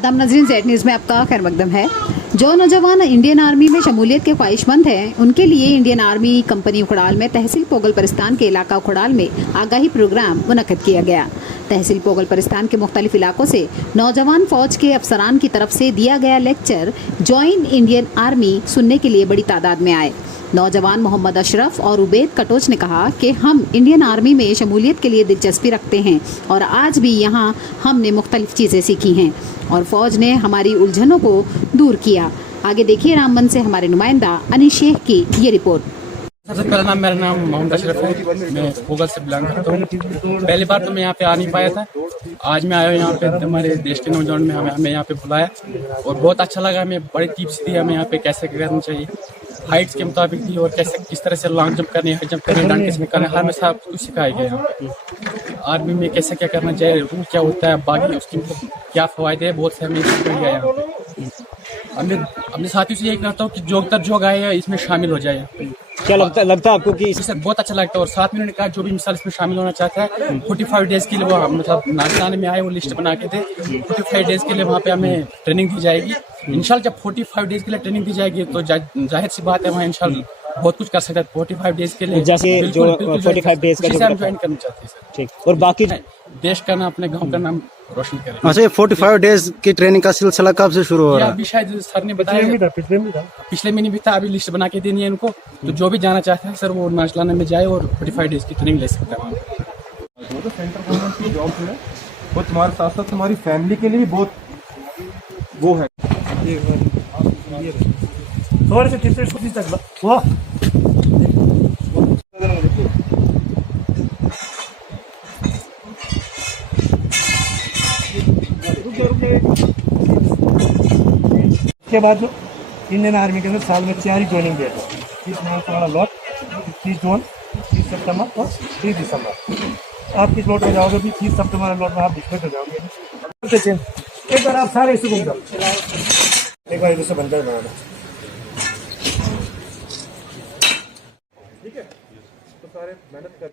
आदाब नाज़रीन, Z news में आपका खैर मकदम है। जो नौजवान इंडियन आर्मी में शमूलियत के ख्वाहिशमंद हैं, उनके लिए इंडियन आर्मी कंपनी उखड़ाल में तहसील पोगल परिस्तान के इलाका उखड़ाल में आगाही प्रोग्राम मुनक्किद किया गया। तहसील पोगल परिस्तान के मुख्तलिफ इलाकों से नौजवान फौज के अफसरान की तरफ से दिया गया लेक्चर ज्वाइन इंडियन आर्मी सुनने के लिए बड़ी तादाद में आए। नौजवान मोहम्मद अशरफ और उबैद कटोच ने कहा कि हम इंडियन आर्मी में शमूलियत के लिए दिलचस्पी रखते हैं और आज भी यहाँ हमने मुख्तलिफ चीज़ें सीखी हैं और फौज ने हमारी उलझनों को दूर किया। आगे देखिए रामबन से हमारे नुमाइंदा अनीस शेख की ये रिपोर्ट। सबसे पहला मेरा नाम मोहम्मद अशरफ है। मैं पोगल से बिलोंग करता हूँ। पहली बार तो मैं यहाँ पे आ नहीं पाया था। आज मैं आया हूँ यहाँ पे, हमारे देश के नौजवान में हमें यहाँ पे बुलाया और बहुत अच्छा लगा। हमें बड़ी टिप्स दी हमें यहाँ पे कैसे करना चाहिए, हाइट्स के मुताबिक दी, और कैसे किस तरह से लॉन्ग जंप करनी है, हाई जंप करनी है, डांड कैसे करना है, हर में सब कुछ सिखाया गया यहाँ पे। आर्मी में कैसे क्या करना चाहिए, रूल क्या होता है, बाकी उसकी क्या फ़वायदे है, बहुत से हमें सीख गया यहाँ पे। अपने साथियों से यही कहता हूँ कि जो आए इसमें शामिल हो जाए। क्या लगता है आपको कि इससे बहुत अच्छा लगता है। और साथ में उन्होंने कहा जो भी मिसाल इसमें शामिल होना चाहता है 45 डेज के लिए वो मतलब नाचने में आए, वो लिस्ट बना के थे। 45 डेज के लिए वहाँ पे हमें ट्रेनिंग दी जाएगी। इंशाल्लाह जब 45 डेज के लिए ट्रेनिंग दी जाएगी तो जाहिर सी बात है वहाँ इंशाल्लाह बहुत कुछ कर सकते हैं। 45 डेज के लिए जैसे जो 45 डेज का जो हम ज्वाइन करना चाहते हैं सर। ठीक, और बाकी देश का नाम, अपने गाँव का नाम रोशन करें। अच्छा, ये 45 डेज की ट्रेनिंग का सिलसिला कब से शुरू हो रहा है? अभी शायद सर ने बताया पिछले महीने भी था। अभी लिस्ट बना के देनी है इनको, तो जो भी जाना चाहता है सर वो नाचलाना में जाए और 45 डेज की ट्रेनिंग ले सकता है वहाँ। तो सेंट्रल गवर्नमेंट की जॉब है वो तुम्हारे साथ साथ तुम्हारी फैमिली के लिए बहुत वो है। थोड़े से तक वो उसके बाद इंडियन आर्मी के अंदर साल में 4 ही ट्रेनिंग देता है। 30 मार्च वाला लॉट, 30 जून, 30 सितंबर और 30 दिसंबर। आप किस लॉट में जाओगे भी 30 सितंबर लॉट में आप डिस्प्ले हो जाओगे। एक बार आप सारे इसे घूम जाओ, एक बार इधर से बंद कर बनाना। ठीक है, तो सारे मेहनत कर